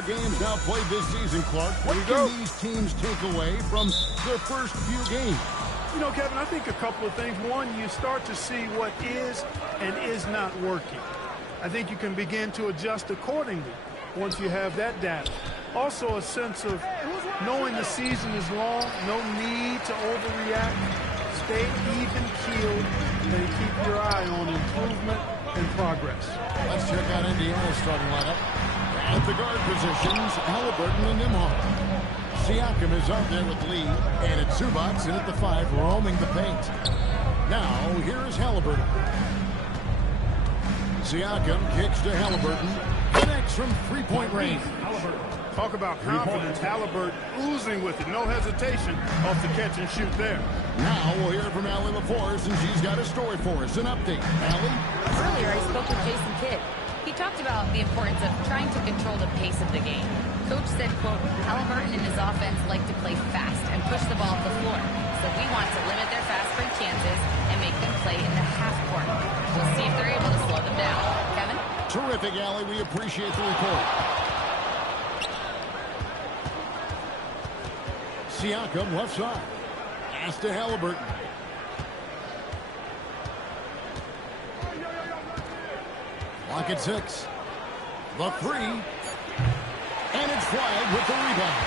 Games now played this season, Clark. What can these teams take away from their first few games? You know, Kevin, I think a couple of things. One, you start to see what is and is not working. I think you can begin to adjust accordingly once you have that data. Also, a sense of knowing the season is long, no need to overreact. Stay even-keeled and keep your eye on improvement and progress. Let's check out Indiana's starting lineup. At the guard positions, Halliburton and Nembhard. Siakam is up there with Lee, and it's Zubac in at the 5, roaming the paint. Now, here is Halliburton. Siakam kicks to Halliburton, connects from three-point range. Talk about confidence. Halliburton oozing with it, no hesitation off the catch and shoot there. Now we'll hear from Allie LaForce, and she's got a story for us. An update. Allie? Earlier, I spoke with Jason Kidd. He talked about the importance of trying to control the pace of the game. Coach said, quote, Halliburton and his offense like to play fast and push the ball up the floor. So we want to limit their fast break chances and make them play in the half court. We'll see if they're able to slow them down. Kevin? Terrific, Allie. We appreciate the report. Siakam left side. Pass to Halliburton. Clock at 6. The 3. And it's flagged with the rebound.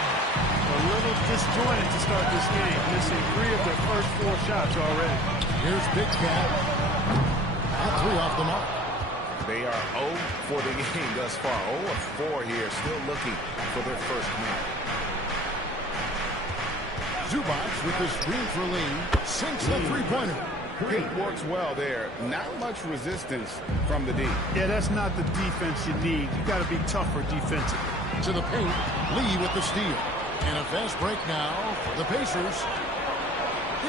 A little disjointed to start this game. Missing 3 of their first 4 shots already. Here's Big Cat. At 3 off the mark. They are 0 for the game thus far. 0 of 4 here. Still looking for their first win. Zubac with the screen for Lee. Sinks the three-pointer. It works well there. Not much resistance from the D. Yeah, that's not the defense you need. You got to be tougher defensively. To the paint, Lee with the steal. And a fast break now for the Pacers.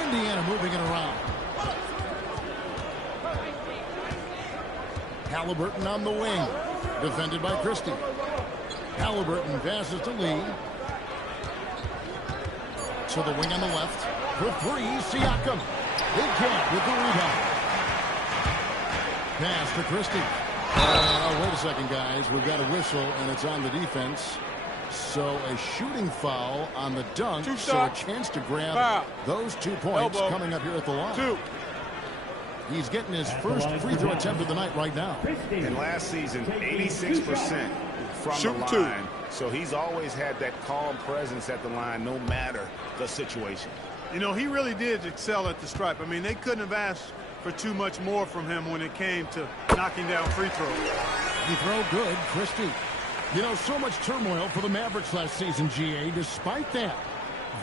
Indiana moving it around. Halliburton on the wing. Defended by Christie. Halliburton passes to Lee. To the wing on the left. For 3, Siakam. Big Cat with the rebound. Pass to Christie. Oh, wait a second, guys. We've got a whistle, and it's on the defense. So a shooting foul on the dunk. So a chance to grab those 2 points coming up here at the line. 2. He's getting his first free throw attempt of the night right now. And last season, 86% from the line. 2. So he's always had that calm presence at the line no matter the situation. You know, he really did excel at the stripe. I mean, they couldn't have asked for too much more from him when it came to knocking down free throws. You throw good, Christie. You know, so much turmoil for the Mavericks last season, GA. Despite that,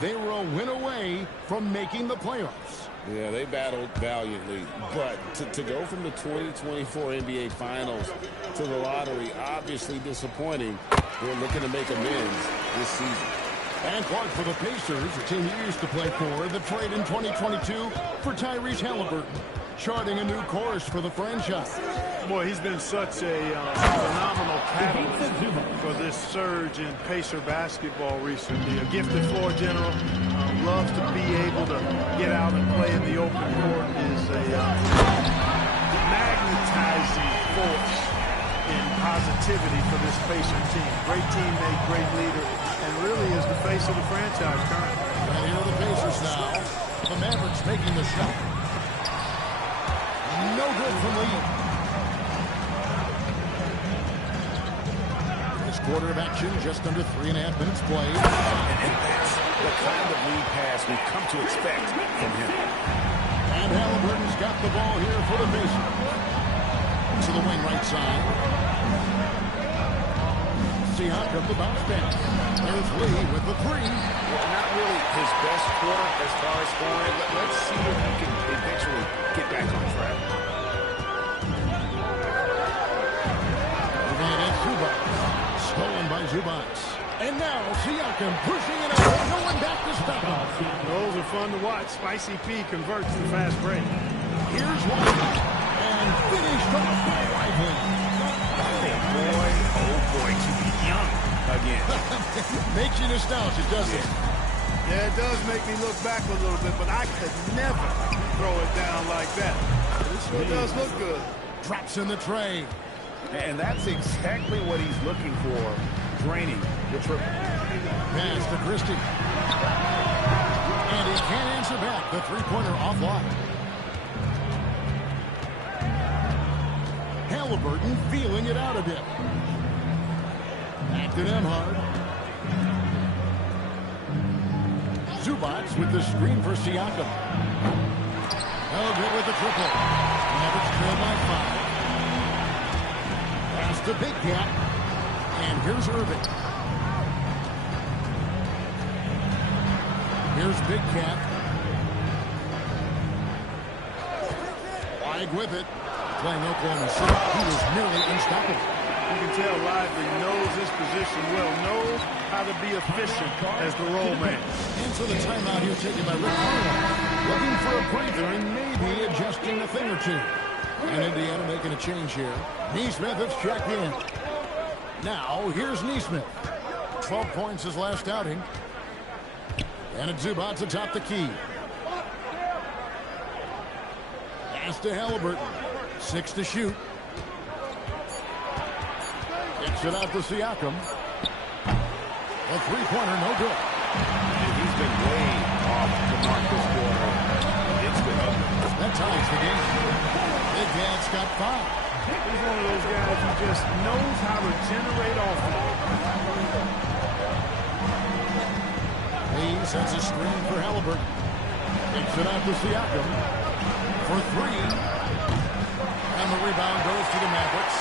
they were a win away from making the playoffs. Yeah, they battled valiantly. But to go from the 2024 NBA Finals to the lottery, obviously disappointing. They're looking to make amends this season. And Clark for the Pacers, a team he used to play for, the trade in 2022 for Tyrese Halliburton, charting a new course for the franchise. Boy, he's been such a phenomenal catalyst for this surge in Pacer basketball recently. A gifted floor general, loves to be able to get out and play in the open court, is a magnetizing force in positivity for this Pacer team. Great teammate, great leader, and really is the face of the franchise currently. And here are the Pacers now. The Mavericks making the shot. No good from Lee. This quarter of action, just under 3.5 minutes played. And that's the kind of lead pass we've come to expect from him. And Halliburton's got the ball here for the Pacers. To the wing right side. Siakam the bounce pass. There's Lee with the 3. Well, not really his best quarter as far as scoring. Let's see if he can eventually get back on track. Moving it in, Zubac. Stolen by Zubac. And now Siakam pushing it out. No one back to stop him. Those are fun to watch. Spicy P converts the fast break. Here's one. And finished off by Lively. Boy, oh boy, to be young again. Makes you nostalgic, doesn't it? Yeah, it does make me look back a little bit, but I could never throw it down like that. It sure does look good. Drops in the tray. And that's exactly what he's looking for draining the triple. Pass to Christie. And he can't answer back. The three-pointer offline. Halliburton feeling it out a bit. Back to Nembhard. Zubac with the screen for Siakam. Oh, good with the triple. Mavericks trail by 5. Pass to Big Cat. And here's Irving. Here's Big Cat. Wide with it. Playing Oklahoma City. He was nearly unstoppable. You can tell Lively knows his position well, knows how to be efficient as the roll man. And so the timeout here taken by Rick Carlisle. Looking for a breather and maybe adjusting a thing or two. And Indiana making a change here. Nesmith has checked in. Now, here's Nesmith. 12 points his last outing. And it's Zubac atop the key. Pass to Halliburton. 6 to shoot. Kicks it out to Siakam. A three-pointer, no good. And he's been way off the mark this quarter. It's been ugly. That ties the game. Big Cat's got 5. He's one of those guys who just knows how to generate offense. Lee sends a screen for Halliburton. Kicks it out to Siakam for 3. And the rebound goes to the Mavericks.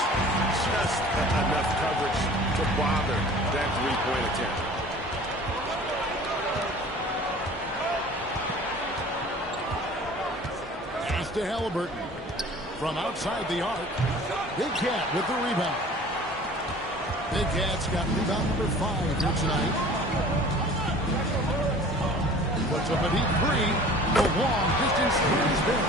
Just enough coverage to bother that three-point attempt. Pass to Halliburton. From outside the arc. Big Cat with the rebound. Big Cat's got rebound number 5 here tonight. Puts up a deep 3. The long distance three is there.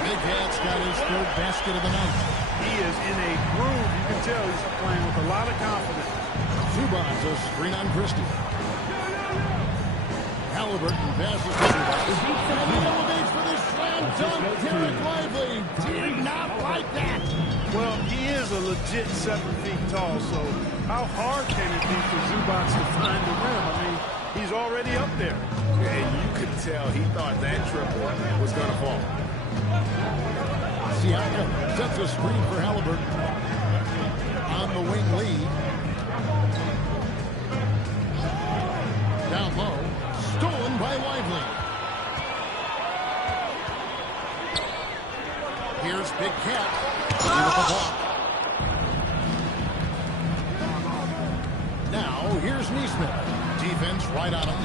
Big Cat's got his 3rd basket of the night. He is in a groove. You can tell he's playing with a lot of confidence. Zubac a screen on Christie. Halliburton passes to Zubac. And he elevates for the slam dunk. Derek Lively did not like that. Well, he is a legit 7 feet tall, so how hard can it be for Zubac to find the rim? I mean, he's already up there. And you could tell he thought that triple was going to fall. Siakam sets a screen for Halliburton. On the wing lead. Down low. Stolen by Lively. Here's Big Cat. With the block. Now, here's Nesmith. Defense right on him.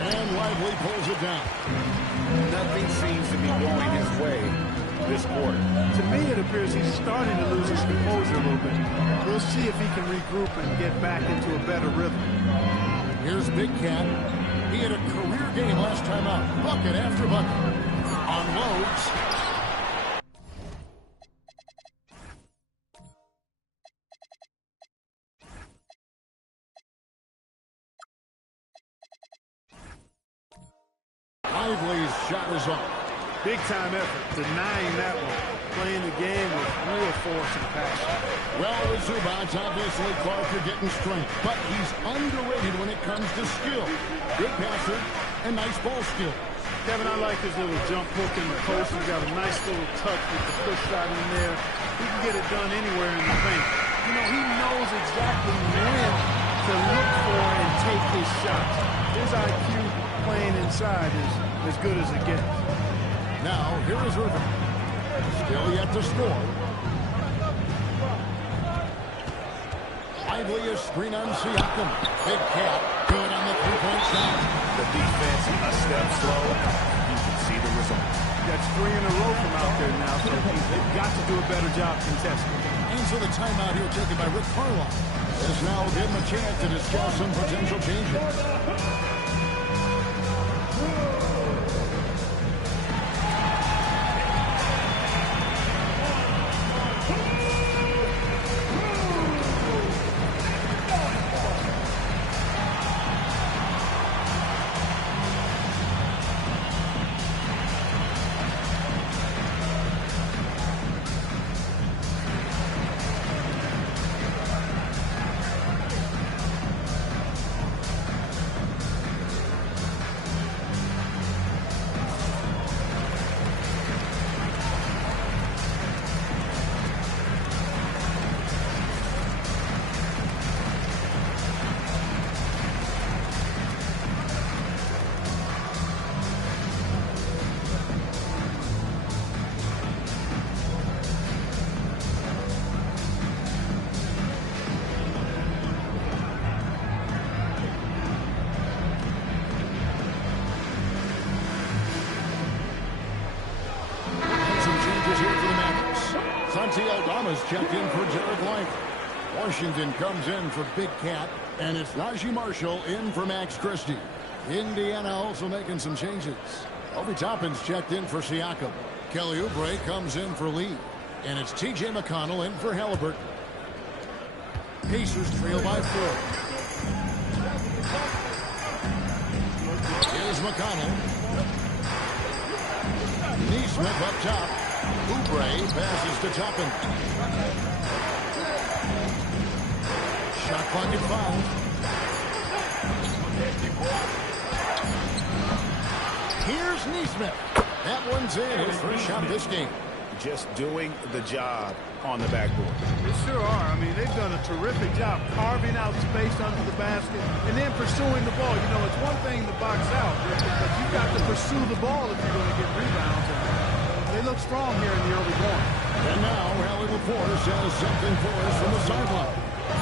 And Lively pulls it down. Nothing seems to be going his way this quarter. To me, it appears he's starting to lose his composure a little bit. We'll see if he can regroup and get back into a better rhythm. Here's Big Cat. He had a career game last time out. Bucket after bucket. Unloads. Lively's shot is off. Big-time effort, denying that one. Playing the game with real force and passion. Well, with Zubac, obviously Clark are getting strength, but he's underrated when it comes to skill. Good passer and nice ball skills. Kevin, I like his little jump hook in the post. He's got a nice little touch with the push shot in there. He can get it done anywhere in the paint. You know, he knows exactly when to look for and take his shots. His IQ playing inside is as good as it gets. Now, here is Irving. Still yet to score. Lively a screen on Siakam. Big Cat, good on the three-point shot. The defense a step slow. You can see the result. That's 3 in a row from out there now, so they've got to do a better job contesting. And so the timeout here taken by Rick Carlisle has now given him a chance to discuss some potential changes. Aldama's checked in for Derek White. Washington comes in for Big Cat, and it's Najee Marshall in for Max Christie. Indiana also making some changes. Obi Toppin's checked in for Siakam. Kelly Oubre comes in for Lee, and it's T.J. McConnell in for Halliburton. Pacers trail by 4. Here's McConnell. Neesmith up top. Oubre passes to Toppin. Shot clock at 5. Here's Neesmith. That one's in. His first shot this game. Just doing the job on the backboard. They sure are. I mean, they've done a terrific job carving out space under the basket and then pursuing the ball. You know, it's one thing to box out, but you've got to pursue the ball if you're going to get rebounds. And they look strong here in the early going. And now, Allie LaForce has something for us from the sideline.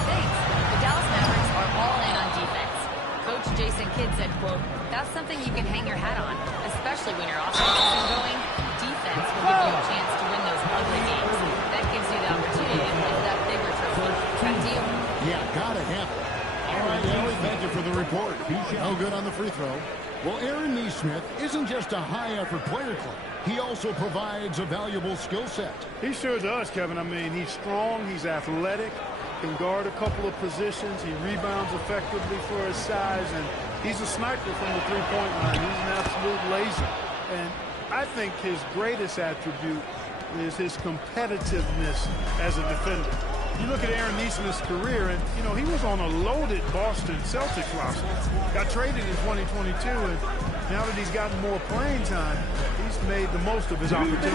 Thanks. The Dallas Mavericks are all in on defense. Coach Jason Kidd said, quote, "That's something you can hang your hat on, especially when your offense isn't going. Defense will give you a chance to win those ugly games. That gives you the opportunity to win that bigger trophy." Back to you. Yeah, gotta have it. All right, Allie, thank you for the report. No good on the free throw. Well, Aaron Neesmith isn't just a high-effort player club. He also provides a valuable skill set. He sure does, Kevin. I mean, he's strong, he's athletic, can guard a couple of positions, he rebounds effectively for his size, and he's a sniper from the three-point line. He's an absolute laser. And I think his greatest attribute is his competitiveness as a defender. You look at Aaron Neesmith's career, and, you know, he was on a loaded Boston Celtics roster. Got traded in 2022, and now that he's gotten more playing time, he's made the most of his opportunity.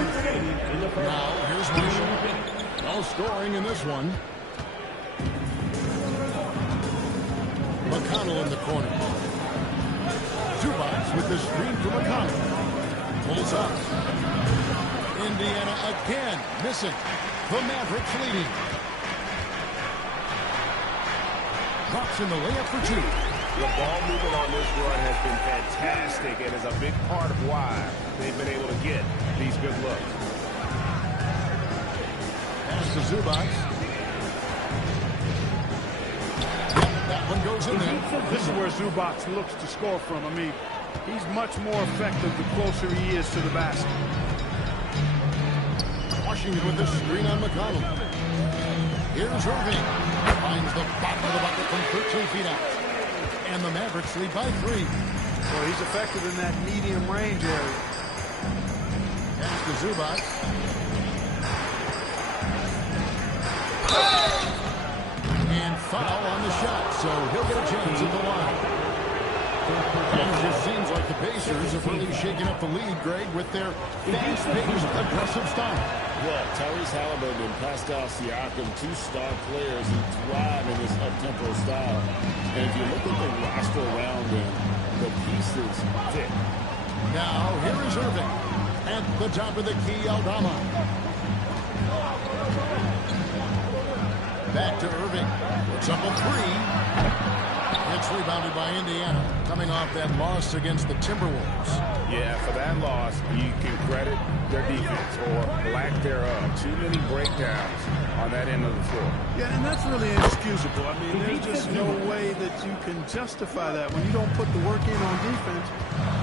Now, here's Marshall. No scoring in this one. McConnell in the corner. Zubac with the screen for McConnell. Pulls up. Indiana again missing. The Mavericks leading. Drops in the layup for 2. The ball movement on this run has been fantastic and is a big part of why they've been able to get these good looks. Pass to Zubac. Yep, that one goes in there. This is where Zubac looks to score from. I mean, he's much more effective the closer he is to the basket. Washington with the screen on McConnell. Here's Irving. Finds the bottom of the bucket from 13 feet out. And the Mavericks lead by 3. Well, he's effective in that medium range area. Pass to Zubac. And foul on the shot, so he'll get a chance at the line. It just seems like the Pacers have really shaken up the lead, Greg, with their fast-paced, aggressive style. Well, Tyrese Halliburton and Pascal Siakam, 2 star players who thrive in this up-tempo style. And if you look at the roster around them, the pieces fit. Now, here is Irving. At the top of the key, Aldama. Back to Irving. Puts up a 3. It's rebounded by Indiana, coming off that loss against the Timberwolves. Yeah, for that loss, you can credit their defense or lack thereof. Too many breakdowns on that end of the floor. Yeah, and that's really inexcusable. I mean, there's just no way that you can justify that. When you don't put the work in on defense,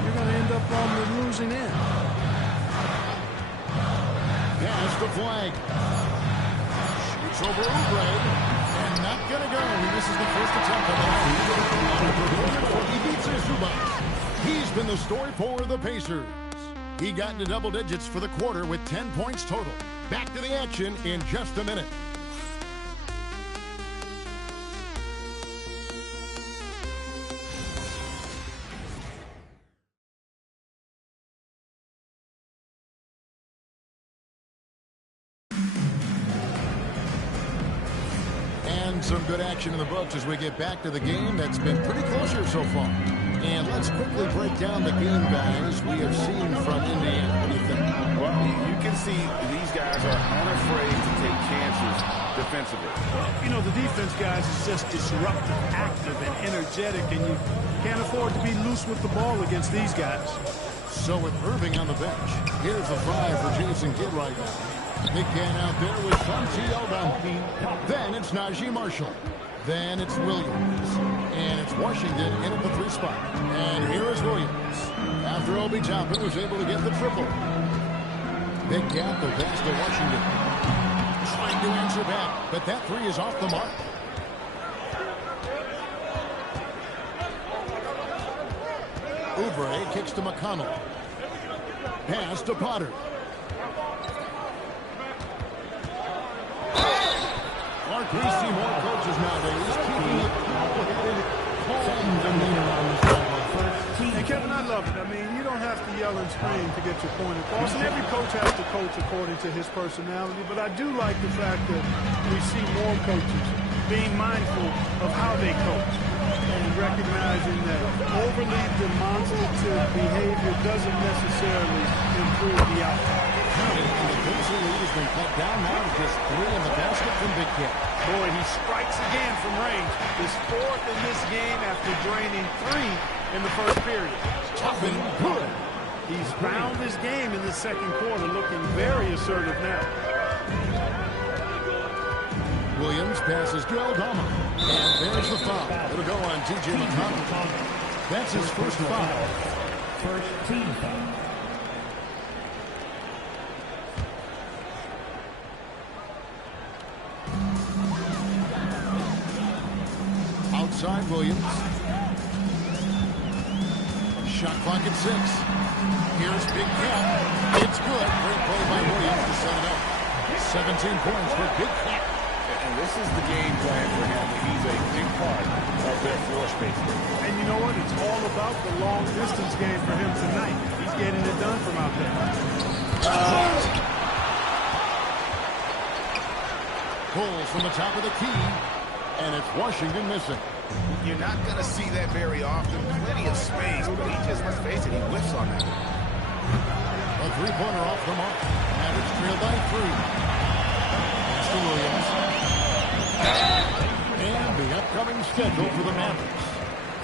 you're going to end up on the losing end. Pass the flag. Shoots over Oubre. And not going to go. He misses the first attempt on the night. He's been the story for the Pacers. He got into double digits for the quarter with 10 points total. Back to the action in just a minute. And some good action in the books as we get back to the game that's been pretty close here so far. And let's quickly break down the game, guys, we have seen from Indiana. What do you think? Well, you can see these guys are unafraid to take chances defensively. Well, you know, the defense, guys, is just disruptive, active, and energetic, and you can't afford to be loose with the ball against these guys. So with Irving on the bench, here's the 5 for Jason Kidd right now. Big Cat out there with Chauncey Eldon. Then it's Najee Marshall. Then it's Williams. And it's Washington in at the 3 spot. And here is Williams. After Obi Toppin was able to get the triple. Big Cat, the pass to Washington. Trying to answer back, but that 3 is off the mark. Oubre kicks to McConnell. Pass to Potter. Mark, we see more coaches nowadays keeping a complicated, calm demeanor on this level. And Kevin, I love it. I mean, you don't have to yell and scream to get your point across. And every coach has to coach according to his personality. But I do like the fact that we see more coaches being mindful of how they coach and recognizing that overly demonstrative behavior doesn't necessarily improve the outcome. And the Crimson lead has been cut down now to just 3 in the basket from Big Cat. Boy, he strikes again from range. His 4th in this game after draining 3 in the first period. Toppin, good. He's found his game in the second quarter, looking very assertive now. Williams passes to Aldama. And there's the foul. It'll go on T.J. McConnell. That's his first foul. First team foul. Outside Williams. Shot clock at 6. Here's Big Cat. It's good. Great play by Williams to set it up. 17 points for Big Cat. And this is the game plan for him. He's a big part of their floor space. And you know what? It's all about the long-distance game for him tonight. He's getting it done from out there. Pulls from the top of the key. And it's Washington missing. You're not going to see that very often. Plenty of space, but he just, let's face it, he whiffs on that. A 3-pointer off the mark. Mavericks trailed by 3. Pass to Williams. And the upcoming schedule for the Mavericks.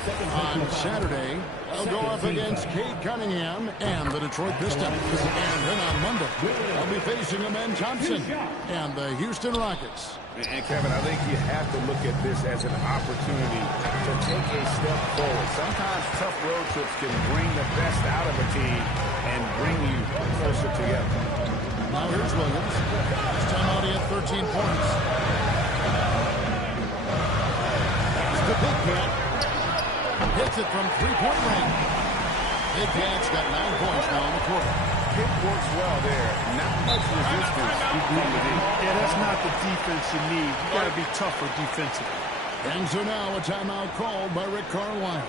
On Saturday, they'll go up against Cade Cunningham and the Detroit Pistons. And then on Monday, they'll be facing Amen Thompson and the Houston Rockets. And Kevin, I think you have to look at this as an opportunity to take a step forward. Sometimes tough road trips can bring the best out of a team and bring you closer together. Now here's Williams. This time out he had 13 points. Pass to Big Cat. Hits it from 3-point range. Big Cat's got 9 points now in the quarter. Pick works well there. Not much resistance from the D. Yeah, that's not the defense you need. You got to be tougher defensively. And so now a timeout called by Rick Carlisle.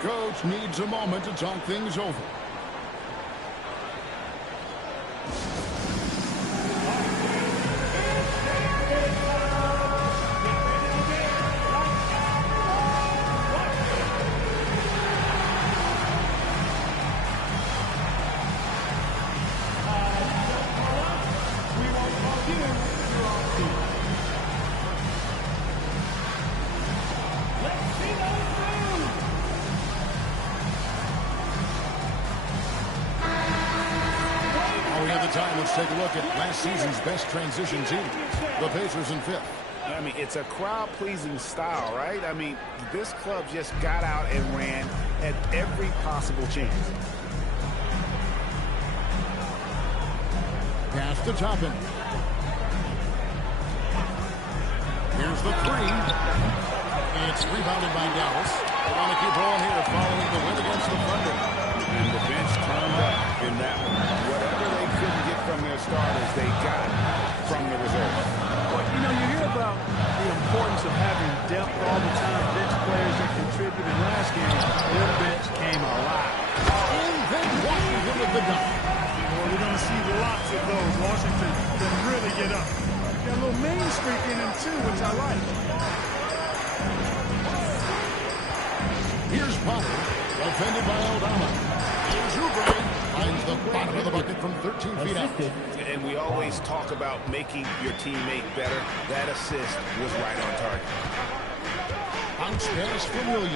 Coach needs a moment to talk things over. Let's take a look at last season's best transition team, the Pacers in 5th. I mean, it's a crowd-pleasing style, right? I mean, this club just got out and ran at every possible chance. Pass to Toppin. Here's the 3. It's rebounded by Dallas. They want to keep rolling here following the win against the Thunder. And the bench turned up in that one. Whatever they couldn't get from their starters, they got from the reserves. But, you know, you hear about the importance of having depth all the time, bench players that contributed last game. Their bench came alive. And then Washington with the dunk. Well, we're going to see lots of those. Washington can really get up. Got a little Main Street in him, too, which I like. Here's Potter, offended by Aldama. Here's Oubre, finds the bottom of the bucket from 13 feet out. And we always talk about making your teammate better. That assist was right on target. Bounce pass from Williams.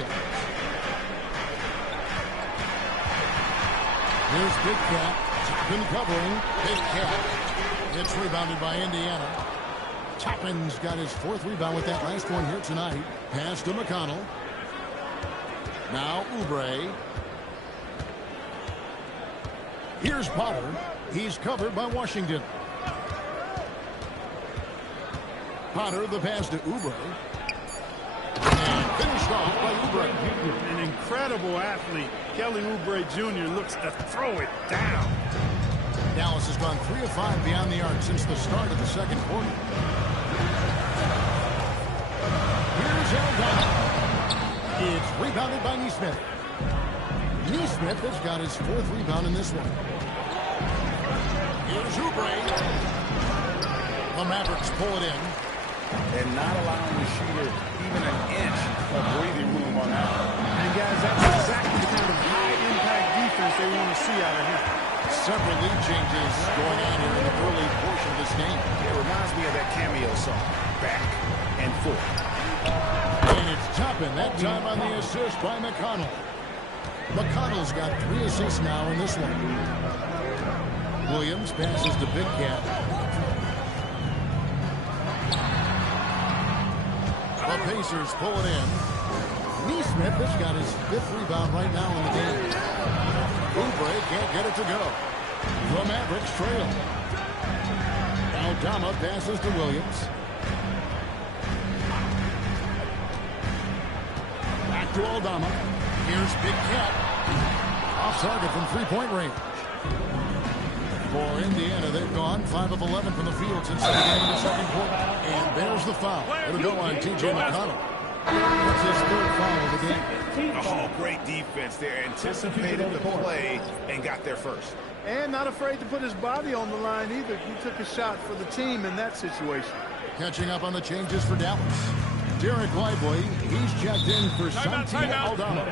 Here's Big Cat. Toppin covering. Big Cat. It's rebounded by Indiana. Toppin's got his 4th rebound with that last one here tonight. Pass to McConnell. Now Oubre. Here's Potter. He's covered by Washington. Potter, the pass to Oubre. And finished off by Oubre. An incredible athlete. Kelly Oubre Jr. looks to throw it down. Dallas has gone 3 of 5 beyond the arc since the start of the second quarter. Here's Aldama. It's rebounded by Nesmith. Nesmith has got his 4th rebound in this one. Here's Oubre. The Mavericks pull it in. And not allowing the shooter even an inch of breathing room on that. And guys, that's exactly the kind of high-impact defense they want to see out of him. Several lead changes going on here in the early portion of this game. It reminds me of that cameo song, Back and Forth. And it's Toppin, that time on the assist by McConnell. McConnell's got 3 assists now in this one. Williams passes to Big Cat. The Pacers pull it in. Nesmith has got his 5th rebound right now in the game. Oubre can't get it to go. The Mavericks trail. Aldama passes to Williams. Back to Aldama. Here's Big Cat. Off target from 3-point range. For Indiana, they've gone 5 of 11 from the field since the beginning of the second quarter. And there's the foul. It'll go on T.J. McConnell. That's his 3rd foul of the game. Oh, great defense there. Anticipated the play and got there first. And not afraid to put his body on the line either. He took a shot for the team in that situation. Catching up on the changes for Dallas. Derek Lively, he's checked in for Santi Aldama.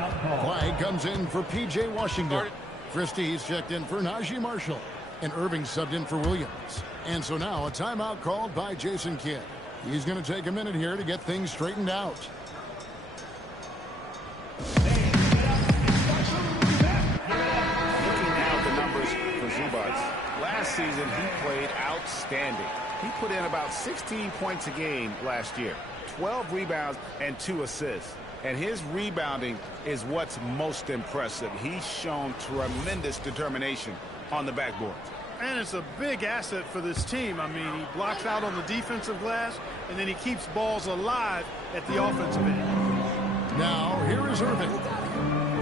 Flag comes in for P.J. Washington. Christie's checked in for Najee Marshall. And Irving subbed in for Williams. And so now a timeout called by Jason Kidd. He's going to take a minute here to get things straightened out. Looking now at the numbers for Zubac. Last season, he played outstanding. He put in about 16 points a game last year. 12 rebounds and 2 assists. And his rebounding is what's most impressive. He's shown tremendous determination on the backboard. And it's a big asset for this team. I mean, he blocks out on the defensive glass, and then he keeps balls alive at the offensive end. Now, here is Irving.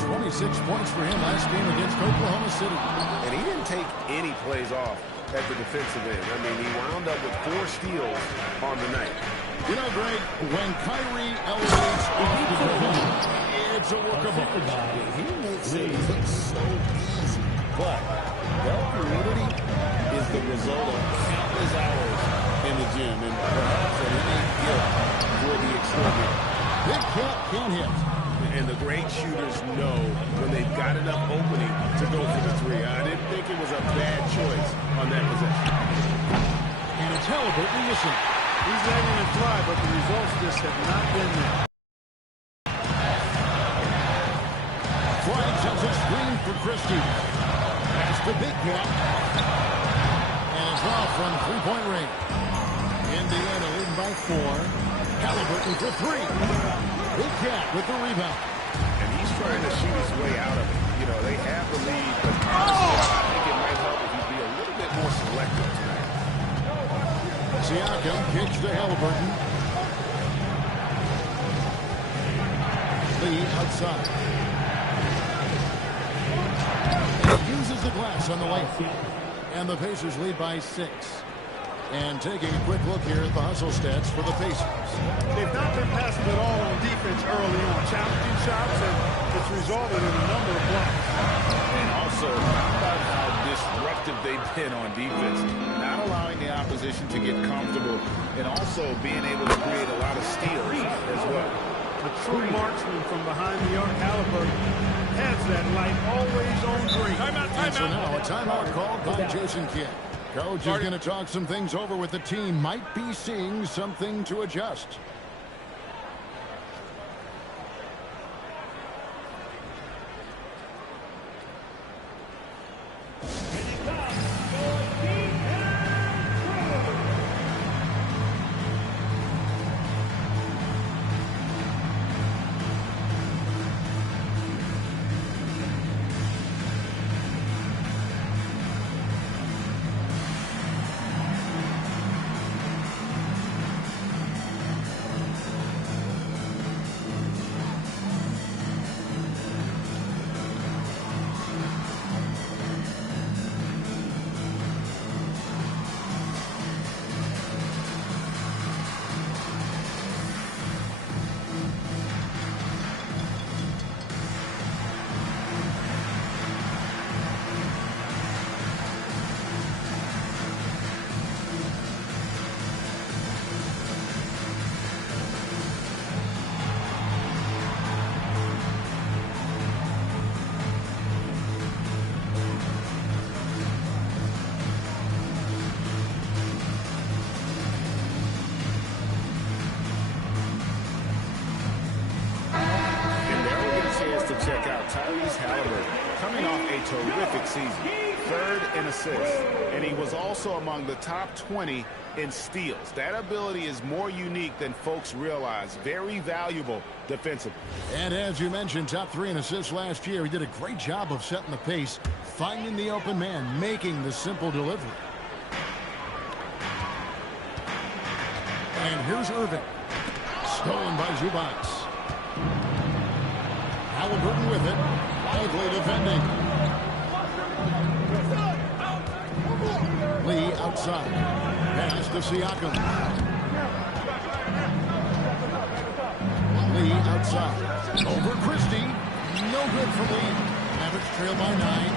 26 points for him last game against Oklahoma City. And he didn't take any plays off at the defensive end. I mean, he wound up with 4 steals on the night. You know, Greg, when Kyrie elevates off the dribble, it's a work of art. He makes it look so easy. But that fluidity is the result of countless hours in the gym and perhaps an innate gift for the extraordinary. Big Cat can't hit. And the great shooters know when they've got enough opening to go for the 3. I didn't think it was a bad choice on that possession. And it's Halliburton missing. He's letting it fly, but the results just have not been there. Flag sends a screen for Christie. Pass to Big Cat. And it's off from 3-point range. Indiana leading by 4. Halliburton for 3. Big Cat with the rebound. And he's trying to shoot his way out of it. You know, they have the lead, but I think it might help if he'd be a little bit more selective tonight. Siakam kicks to Halliburton. Lee outside. He uses the glass on the lane. And the Pacers lead by 6. And taking a quick look here at the hustle stats for the Pacers. They've not been passive at all on defense early on. Challenging shots, and it's resulted in a number of blocks. And also, how about how disruptive they've been on defense, not allowing the opposition to get comfortable, and also being able to create a lot of steals as well. A true marksman from behind the arc. Halliburton has that light always on green. And so now a timeout called by Jason Kidd. Coach is going to talk some things over with the team. Might be seeing something to adjust. coming off a terrific season. 3rd in assists, and he was also among the top 20 in steals. That ability is more unique than folks realize. Very valuable defensively. And as you mentioned, top 3 in assists last year. He did a great job of setting the pace, finding the open man, making the simple delivery. And here's Irving. Stolen by Zubac. Halliburton with it. Lively defending. Lee outside. Pass to Siakam. Lee outside. Over Christie. No good for Lee. Mavericks trail by 9.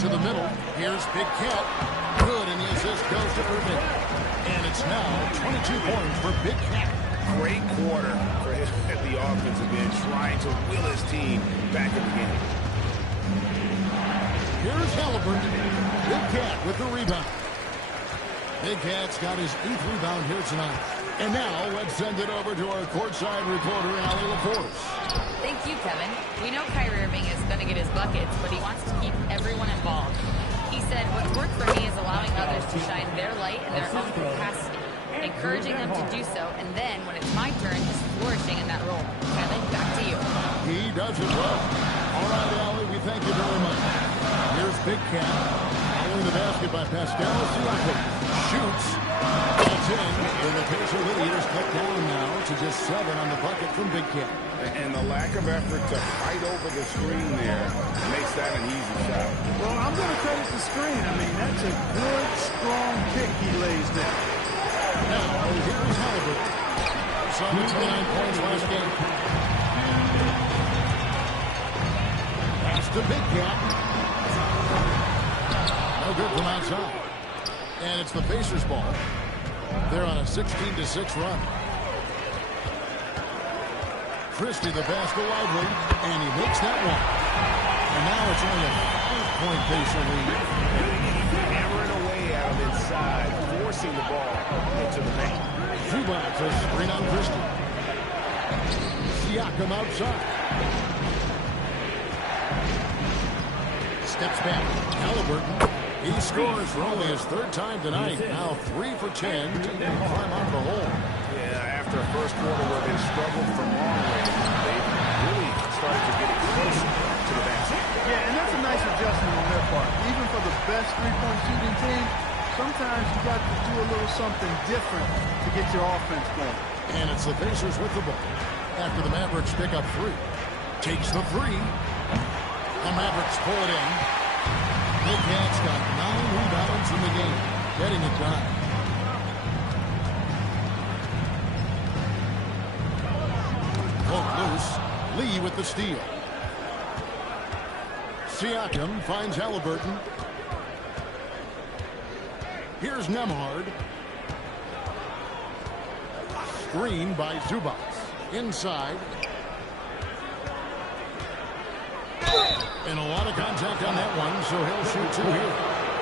To the middle. Here's Big Cat. Good, and the assist goes to Irving. And it's now 22 points for Big Cat. Great quarter for him at the offensive end, trying to will his team back in the game. Here's Halliburton. Big Cat with the rebound. Big Cat's got his 8th rebound here tonight. And now let's send it over to our courtside reporter, Allie LaForce. Thank you, Kevin. We know Kyrie Irving is going to get his buckets, but he wants to keep everyone involved. He said, what's worked for me is allowing others to shine their light in their own capacity, encouraging them to do so, and then when it's my turn, just flourishing in that role. Kevin, back to you. He does it well. All right, Allie, we thank you very much. Here's Big Cat. Following the basket by Pascal Siakam. Shoots. That's in. And the Pacer leaders cut down now to just 7 on the bucket from Big Cat. And the lack of effort to fight over the screen there makes that an easy shot. Well, I'm going to credit the screen. I mean, that's a good, strong kick he lays there. Now, here's Halliburton. Saw 29 points last game. Pass to Big Cat. No good from outside. And it's the Pacers' ball. They're on a 16-6 run. Christie the pass to Lively, and he makes that one. And now it's only a 5-point Pacer lead. Hammering away out of inside, forcing the ball into the paint. Zubac for screen on Christie. Siakam outside. Steps back. Halliburton. He scores for only his 3rd time tonight. Now 3 for 10 to climb out of the hole. Yeah, after a first quarter where they struggled from long range, they really started to get it closer to the basket. Yeah, and that's a nice adjustment on their part. Even for the best three-point shooting team, sometimes you got to do a little something different to get your offense going. And it's the Pacers with the ball. After the Mavericks pick up 3. Takes the 3. The Mavericks pull it in. Big Cat's got 9 rebounds in the game. Getting it done. Poke loose. Lee with the steal. Siakam finds Halliburton. Here's Nembhard. Screen by Zubac. Inside. And a lot of contact on that one, so he'll shoot 2 here.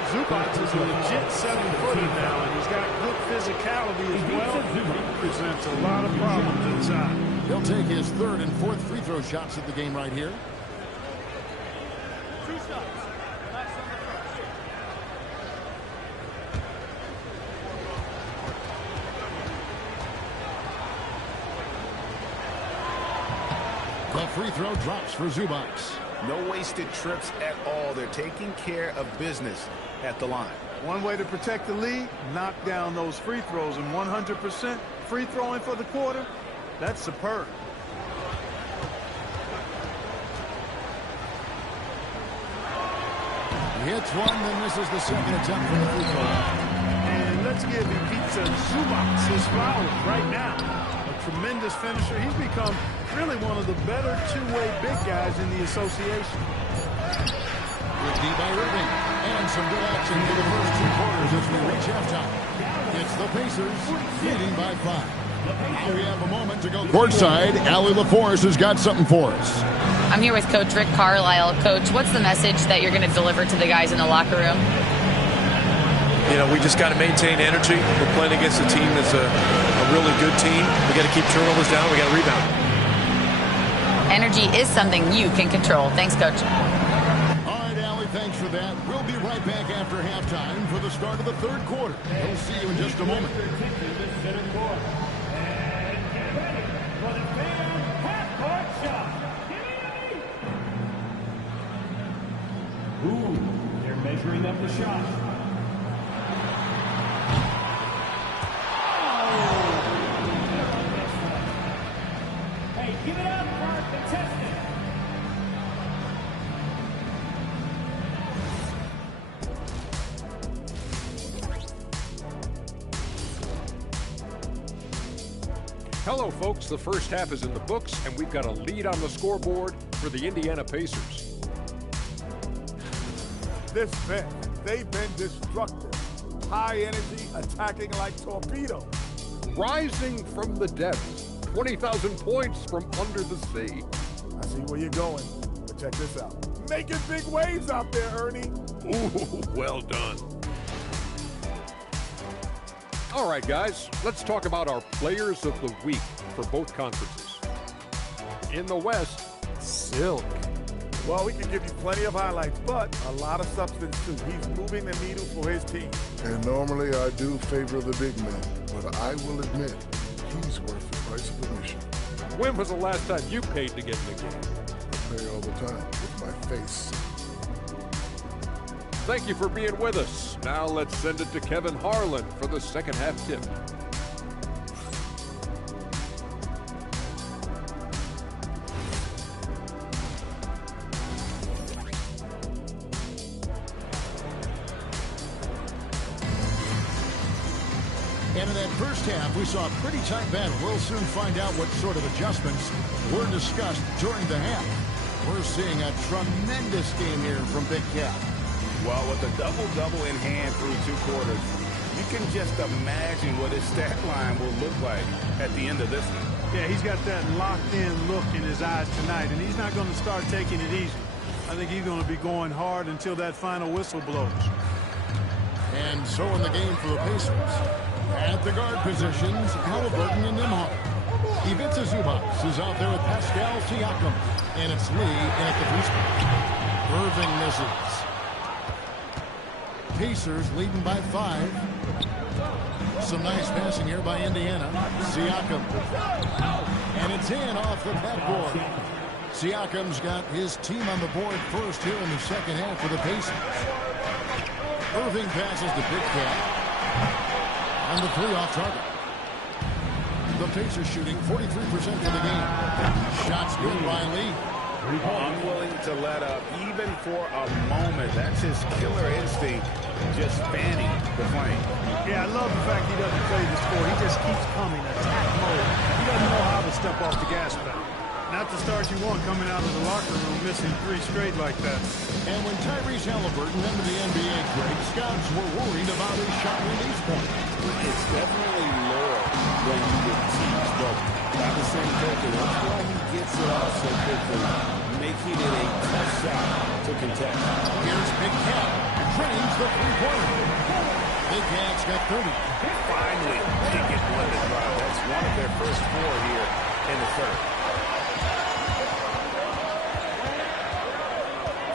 Zubac is a legit 7-footer now, and he's got good physicality as well. He presents a lot of problems inside. He'll take his 3rd and 4th free throw shots at the game right here. The free throw drops for Zubac. No wasted trips at all. They're taking care of business at the line. One way to protect the lead, knock down those free throws, and 100% free throwing for the quarter, that's superb. He hits one, then misses the 2nd attempt from the free throw line. And let's give Ivica Zubac his flowers right now. A tremendous finisher. He's become really one of the better two-way big guys in the association. Good D by Irving. And some good action for the first 2 quarters as we reach halftime. It's the Pacers leading by 5. Now we have a moment to go courtside. Allie LaForce has got something for us. I'm here with Coach Rick Carlisle. Coach, what's the message that you're going to deliver to the guys in the locker room? You know, we just got to maintain energy. We're playing against a team that's a really good team. We got to keep turnovers down. We got to rebound. Energy is something you can control. Thanks, Coach. All right, Allie, thanks for that. We'll be right back after halftime for the start of the third quarter. We'll see you in just a moment. Ooh, they're measuring up the shot. Hey, give it up for our contestant. Hello, folks. The first half is in the books, and we've got a lead on the scoreboard for the Indiana Pacers. This bench, they've been destructive. High energy, attacking like torpedoes. Rising from the depths, 20,000 points from under the sea. I see where you're going, but check this out. Making big waves out there, Ernie. Ooh, well done. All right, guys, let's talk about our players of the week for both conferences. In the West, Silk. Well, we can give you plenty of highlights, but a lot of substance, too. He's moving the needle for his team. And normally I do favor the big man, but I will admit he's worth the price of admission. When was the last time you paid to get in the game? I pay all the time with my face. Thank you for being with us. Now let's send it to Kevin Harlan for the second half tip. And in that first half, we saw a pretty tight battle. We'll soon find out what sort of adjustments were discussed during the half. We're seeing a tremendous game here from Big Cat. Well, with a double-double in hand through 2 quarters, you can just imagine what his stat line will look like at the end of this one. Yeah, he's got that locked-in look in his eyes tonight, and he's not going to start taking it easy. I think he's going to be going hard until that final whistle blows. And so in the game for the Pacers. At the guard positions, Halliburton and Nembhard. Ivica Zubac is out there with Pascal Siakam. And it's Lee in at the free throw. Irving misses. Pacers leading by 5. Some nice passing here by Indiana. Siakam. And it's in off the backboard. Siakam's got his team on the board first here in the second half for the Pacers. Irving passes to Big Cat. And the 3 off target. The Pacers shooting 43% for the game. Shots good by Lee. Unwilling to let up even for a moment. That's his killer instinct, just fanning the flame. Yeah, I love the fact he doesn't play the score. He just keeps coming, attack mode. He doesn't know how to step off the gas pedal. Not the start you want coming out of the locker room missing 3 straight like that. And when Tyrese Halliburton entered the NBA, Greg, scouts were worried about his shot release point. It's definitely lower than you would teach, but by the same token, that's why he gets it off so quickly, making it a tough shot to contest. Here's Big Cat. Drains the 3-pointer. Big Cat's got 30. Finally, they get one to drop. That's one of their first 4 here in the third.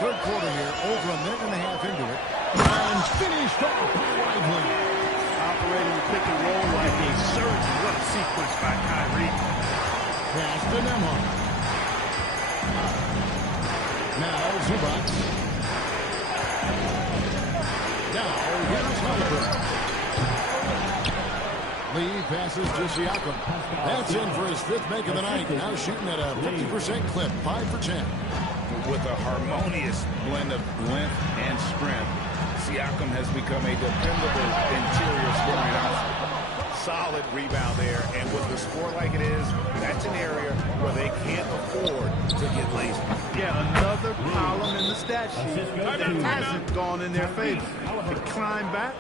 Third quarter here, over a minute and a half into it. And finished off by Lively. Operating the pick and roll like a surgeon. What a sequence by Kyrie. Pass to Nembhard. Now Zubac. Now here's Halliburton. Lee passes to Siakam. That's in for his 5th make of the night. Now shooting at a 50% clip, 5 for 10. With a harmonious blend of length and strength, Siakam has become a dependable interior scoring option. Solid rebound there, and with the score like it is, that's an area where they can't afford to get lazy. Yeah, another column in the stat sheet hasn't gone in their favor. To climb back,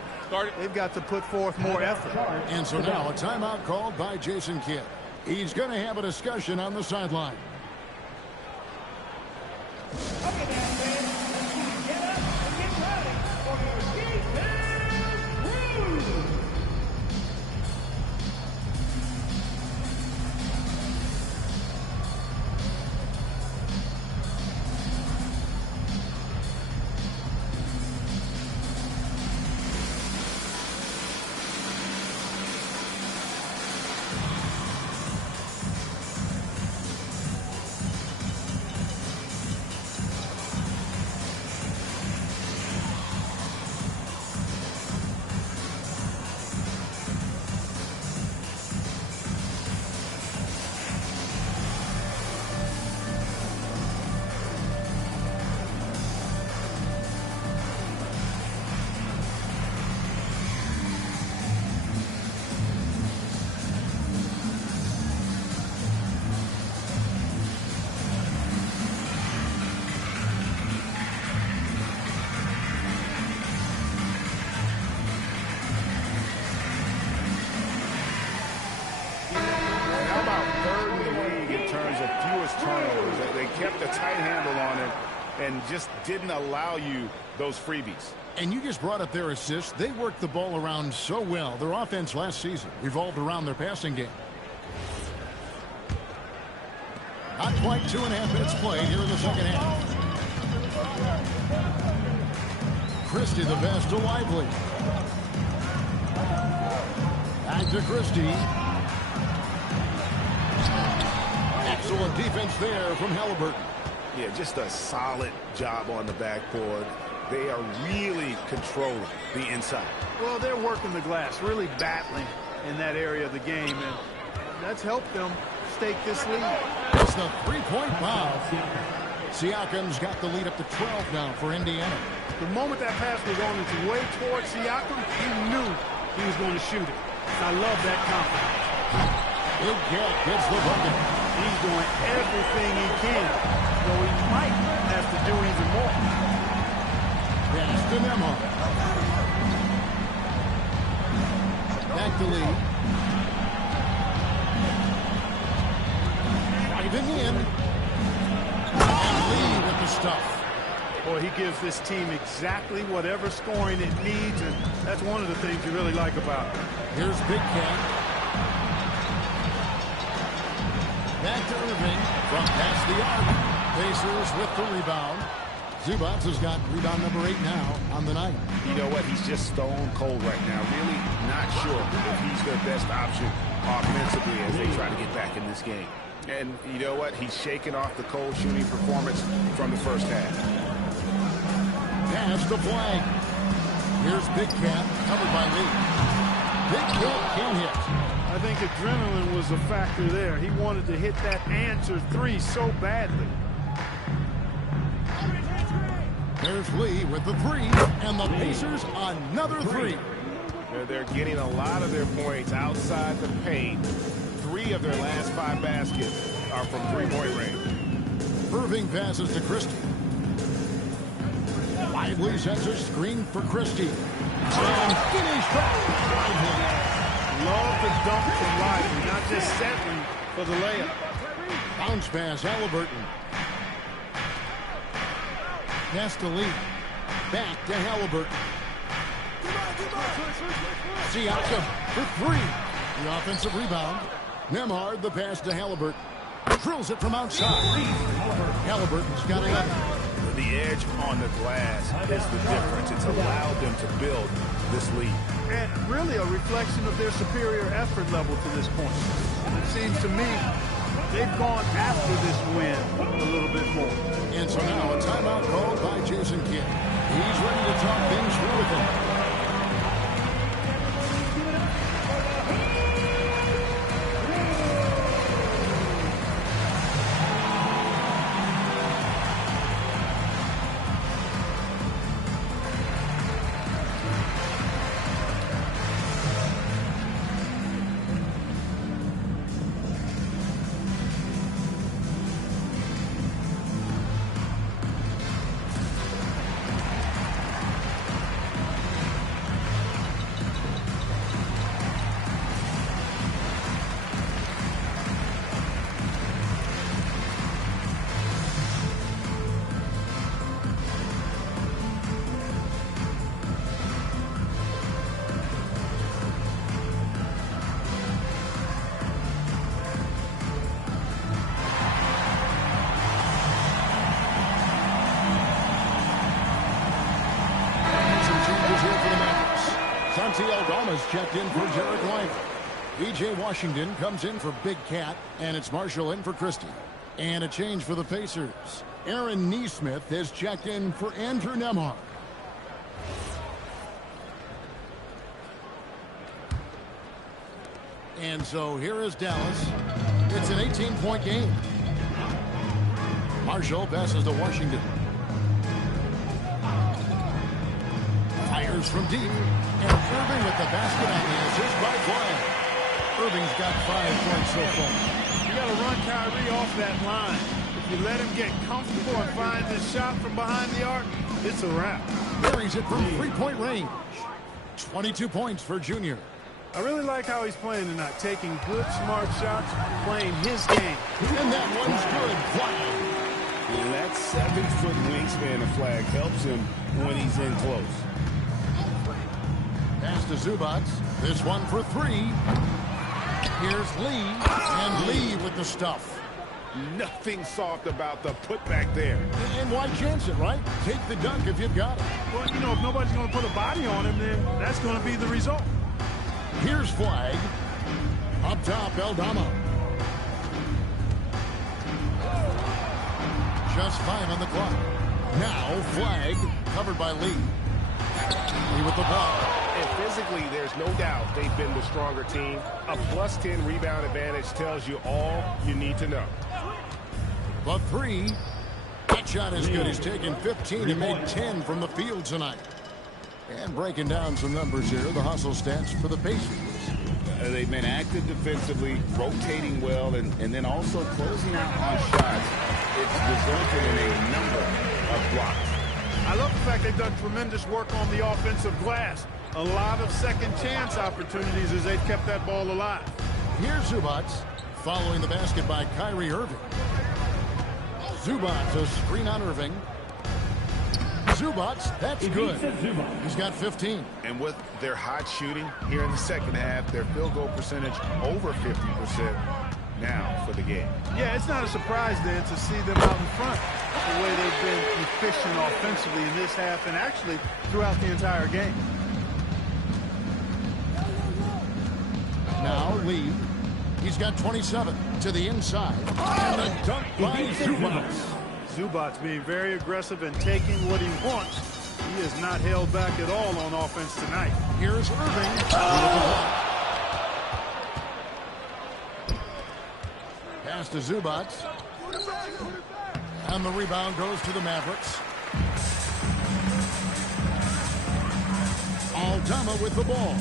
they've got to put forth more effort. And so now a timeout called by Jason Kidd. He's going to have a discussion on the sideline. Okay, now, fans, get up and get ready for your defense rule. fortuitous turnovers. They kept a tight handle on it and just didn't allow you those freebies. And you just brought up their assists. They worked the ball around so well. Their offense last season revolved around their passing game. Not quite 2.5 minutes played here in the second half. Christie the pass to Lively. Back to Christie. Excellent defense there from Halliburton. Yeah, just a solid job on the backboard. They are really controlling the inside. Well, they're working the glass, really battling in that area of the game, and that's helped them stake this lead. It's the three-point foul. Siakam's got the lead up to 12 now for Indiana. The moment that pass was on its way towards Siakam, he knew he was going to shoot it. I love that confidence. Big Cat gets the bucket. He's doing everything he can, though he might have to do even more. Pass to Nembhard. Back to Lee. Driving in. And Lee with the stuff. Boy, he gives this team exactly whatever scoring it needs, and that's one of the things you really like about it. Here's Big Cat. Back to Irving from past the arc. Pacers with the rebound. Zubac has got rebound number 8 now on the night. You know what? He's just stone cold right now. Really not sure if he's their best option offensively as they try to get back in this game. And you know what? He's shaking off the cold shooting performance from the first half. Pass to Flag. Here's Big Cat, covered by Lee. Big Cat can hit. I think adrenaline was a factor there. He wanted to hit that answer three so badly. There's Lee with the three, and the Pacers another three. They're getting a lot of their points outside the paint. 3 of their last 5 baskets are from three-point range. Irving passes to Christie. Lively sends a screen for Christie. And finished off. Love the dunk from Lively, not just settling for the layup. Bounce pass, Halliburton. Pass to Lee. Back to Halliburton. Siakam for 3. The offensive rebound. Nembhard the pass to Halliburton. Drills it from outside. Halliburton's got 11. The edge on the glass is the difference. It's allowed them to build this lead. And really a reflection of their superior effort level to this point. It seems to me they've gone after this win a little bit more. And so now a timeout called by Jason Kidd. He's ready to talk things through with them. Santi Aldama's checked in for Derek Lively. E.J. Washington comes in for Big Cat, and it's Marshall in for Christie. And a change for the Pacers. Aaron Nesmith has checked in for Andrew Nembhard. And so here is Dallas. It's an 18-point game. Marshall passes to Washington. Fires from deep. And Irving with the basket on the assist by Bryant. Irving's got 5 points so far. You got to run Kyrie off that line. If you let him get comfortable and find the shot from behind the arc, it's a wrap. Buries it from 3-point range. 22 points for Junior. I really like how he's playing tonight, taking good, smart shots, playing his game. And that one's good. Flag. And that 7-foot wingspan of Flag helps him when he's in close. Pass to Zubac. This one for 3. Here's Lee. And Lee with the stuff. Nothing soft about the putback there. And why chance it, right? Take the dunk if you've got it. Well, you know, if nobody's going to put a body on him, then that's going to be the result. Here's Flag. Up top, Aldama. Just 5 on the clock. Now, Flag, covered by Lee. Lee with the block. And physically, there's no doubt they've been the stronger team. A +10 rebound advantage tells you all you need to know. But 3. That shot is good. He's taken 15 and made 10 from the field tonight. And breaking down some numbers here, the hustle stats for the Pacers. They've been active defensively, rotating well, and then also closing out on shots. It's resulted in a number of blocks. I love the fact they've done tremendous work on the offensive glass. A lot of second chance opportunities as they've kept that ball alive. Here's Zubac following the basket by Kyrie Irving. Zubac, a screen on Irving. Zubac, that's good. He's got 15. And with their hot shooting here in the second half, their field goal percentage over 50% now for the game. Yeah, it's not a surprise then to see them out in front. The way they've been efficient offensively in this half and actually throughout the entire game. Now Lee. He's got 27 to the inside. And a dunk by Zubac. Zubac being very aggressive and taking what he wants. He is not held back at all on offense tonight. Here's Irving. Pass to Zubac. And the rebound goes to the Mavericks. Aldama with the ball.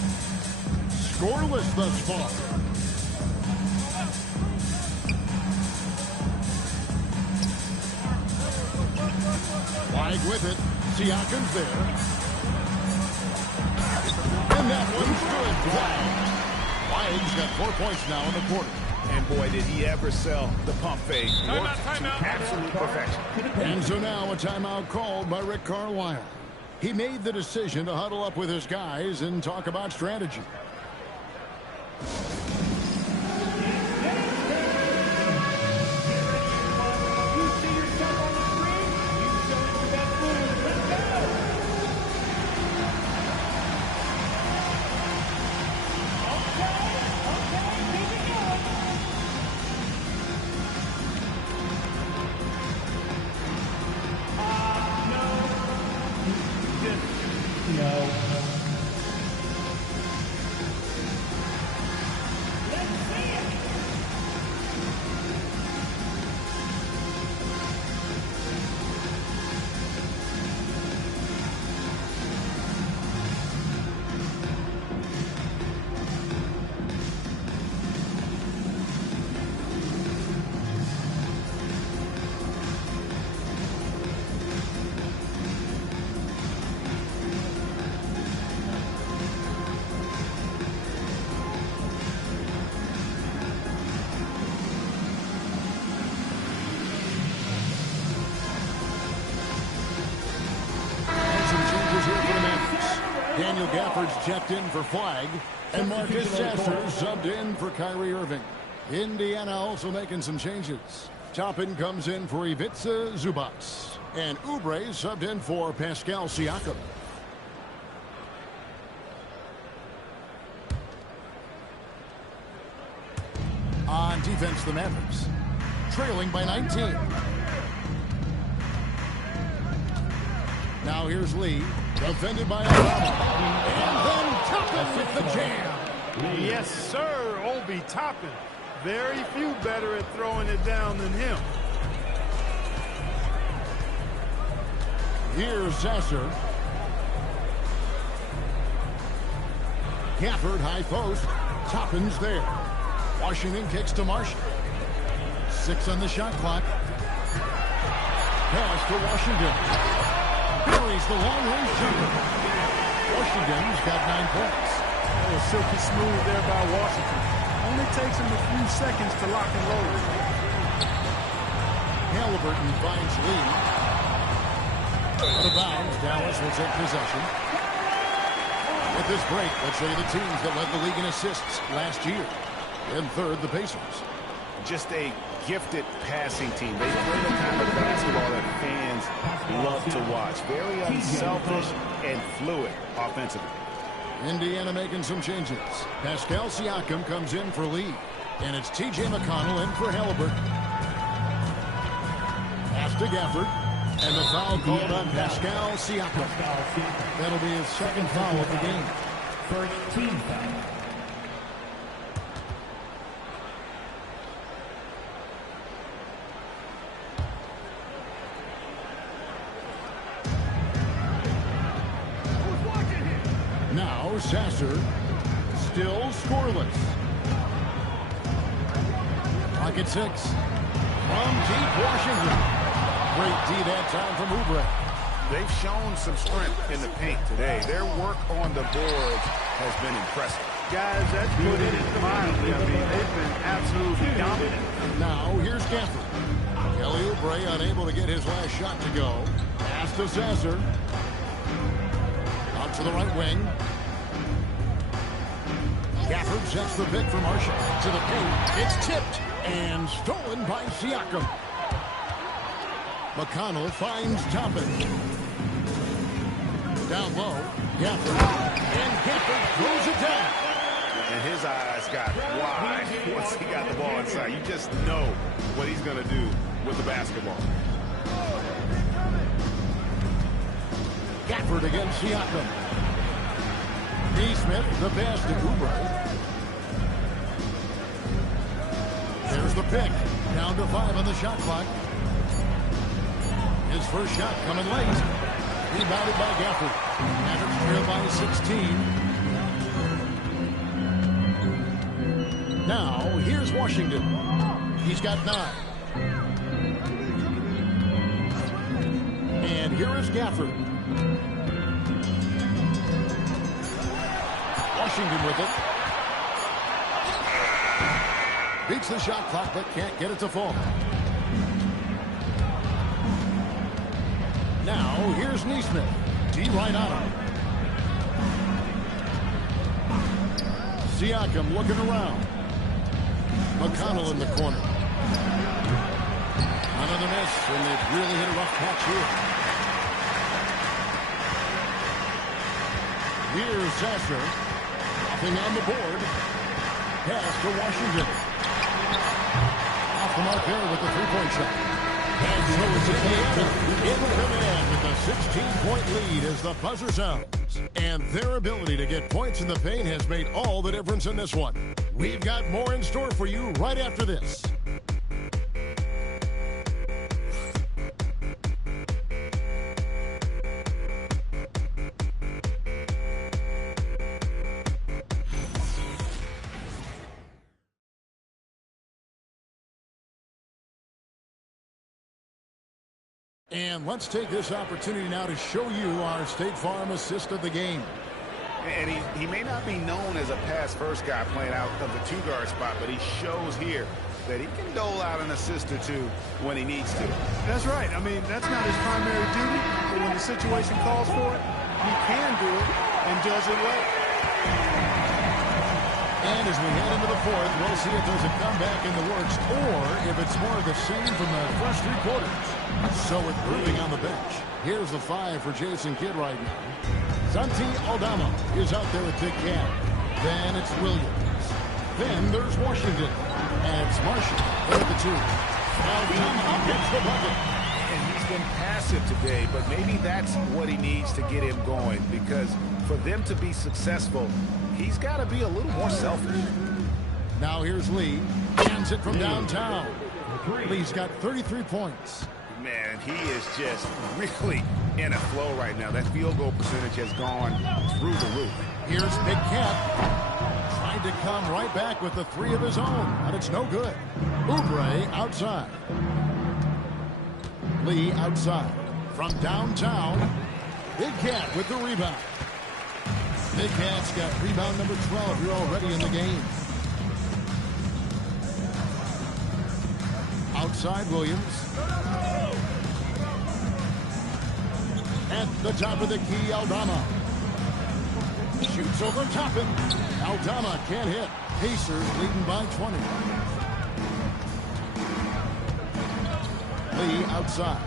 Scoreless thus far. Flag with it. Siakam's there. And that one's good. Flag's got 4 points now in the quarter. And boy, did he ever sell the pump fake. Timeout. Absolute perfection. And so now a timeout called by Rick Carlisle. He made the decision to huddle up with his guys and talk about strategy. Daniel Gafford's checked in for Flag, and Marcus Sasser subbed in for Kyrie Irving. Indiana also making some changes. Toppin comes in for Ivica Zubac, and Oubre subbed in for Pascal Siakam. On defense, the Mavericks, trailing by 19. Now here's Lee. Defended by Aldama. And then Toppin with the jam. Yes, sir. Obi Toppin. Very few better at throwing it down than him. Here's Sasser. Gafford, high post. Toppin's there. Washington kicks to Marshall. 6 on the shot clock. Pass to Washington. Buries the long-range jumper. Washington's got 9 points. was silky smooth there by Washington. Only takes him a few seconds to lock and load. Halliburton finds Lee. Out of bounds, Dallas will take possession. With this break, let's show you the teams that led the league in assists last year. In third, the Pacers. Just a gifted passing team. They play the kind of basketball that fans love to watch. Very unselfish and fluid offensively. Indiana making some changes. Pascal Siakam comes in for Lee. And it's T.J. McConnell in for Halliburton. Pass to Gafford. And the foul called on Pascal Siakam. That'll be his second foul of the game. First team foul. Now Sasser still scoreless. Pocket 6 from deep Washington. Great D that time from Oubre. They've shown some strength in the paint today. Their work on the boards has been impressive. Guys, that's put in mildly. I mean, they've been absolutely dominant. Now here's Gafford. Kelly Oubre unable to get his last shot to go. Pass to Sasser. Out to the right wing. Gafford sets the pick for Marshall. To the paint. It's tipped and stolen by Siakam. McConnell finds Toppin. Down low. Gafford. And Gafford throws it down. And his eyes got wide once he got the ball inside. You just know what he's going to do with the basketball. Gafford against Siakam. Neesmith, the pass to Oubre. There's the pick. Down to 5 on the shot clock. His first shot coming late. Rebounded by Gafford. Mavericks trail by 16. Now, here's Washington. He's got 9. And here is Gafford. Washington with it. Beats the shot clock, but can't get it to fall. Now, here's Neesmith. D right on him. Siakam looking around. McConnell in the corner. Another miss, and they've really hit a rough patch here. Here's Sasser. Nothing on the board. Pass to Washington. Off the mark there with the three-point shot. And so it's Indiana in command with a 16-point lead as the buzzer sounds. And their ability to get points in the paint has made all the difference in this one. We've got more in store for you right after this. And let's take this opportunity now to show you our State Farm assist of the game. And he may not be known as a pass-first guy playing out of the two-guard spot, but he shows here that he can dole out an assist or two when he needs to. That's right. I mean, that's not his primary duty, but when the situation calls for it, he can do it and does it well. And as we head into the fourth, we'll see if there's a comeback in the works or if it's more of the same from the first 3 quarters. So it's Brewing on the bench. Here's the 5 for Jason Kidd right now. Santi Aldama is out there with Dick Cat. Then it's Williams. Then there's Washington. And it's Marshall there at the 2. Aldama gets the bucket. And he's been passive today, but maybe that's what he needs to get him going, because for them to be successful, he's got to be a little more selfish. Now here's Lee. Hands it from downtown. Lee's got 33 points. Man, he is just really in a flow right now. That field goal percentage has gone through the roof. Here's Big Cat. Trying to come right back with the 3 of his own, but it's no good. Oubre outside. Lee outside. From downtown, Big Cat with the rebound. Big Cat's got rebound number 12 here already in the game. Outside Williams. At the top of the key, Aldama. Shoots over Toppin. Aldama can't hit. Pacers leading by 20. Lee outside.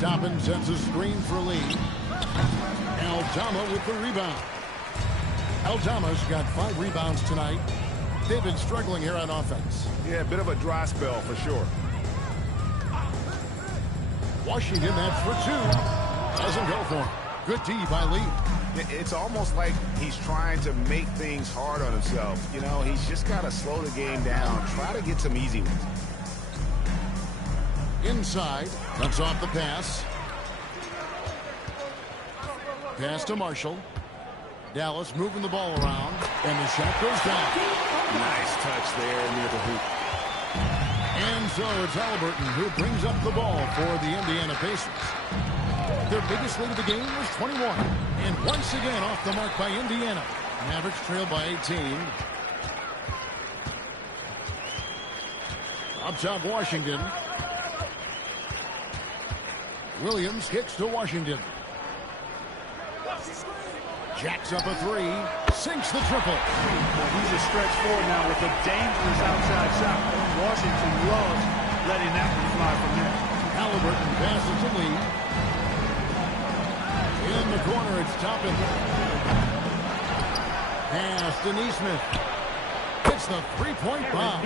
Toppin sends a screen for Lee. Aldama with the rebound. Aldama's got 5 rebounds tonight. They've been struggling here on offense. Yeah, a bit of a dry spell for sure. Washington, that's for 2. Doesn't go for him. Good D by Lee. It's almost like he's trying to make things hard on himself. You know, he's just got to slow the game down. Try to get some easy ones. Inside. Cuts off the pass. Pass to Marshall. Dallas moving the ball around. And the shot goes down. Nice touch there near the hoop. And so it's Halliburton who brings up the ball for the Indiana Pacers. Their biggest lead of the game was 21. And once again off the mark by Indiana. Mavericks trail by 18. Up top, Washington. Williams hits to Washington. Jacks up a 3. Sinks the triple. Well, he's a stretch forward now with a dangerous outside shot. Washington loves letting that one fly from there. Halliburton passes to Lee. In the corner, it's Toppin. Pass to Nesmith. Hits the three-point bomb.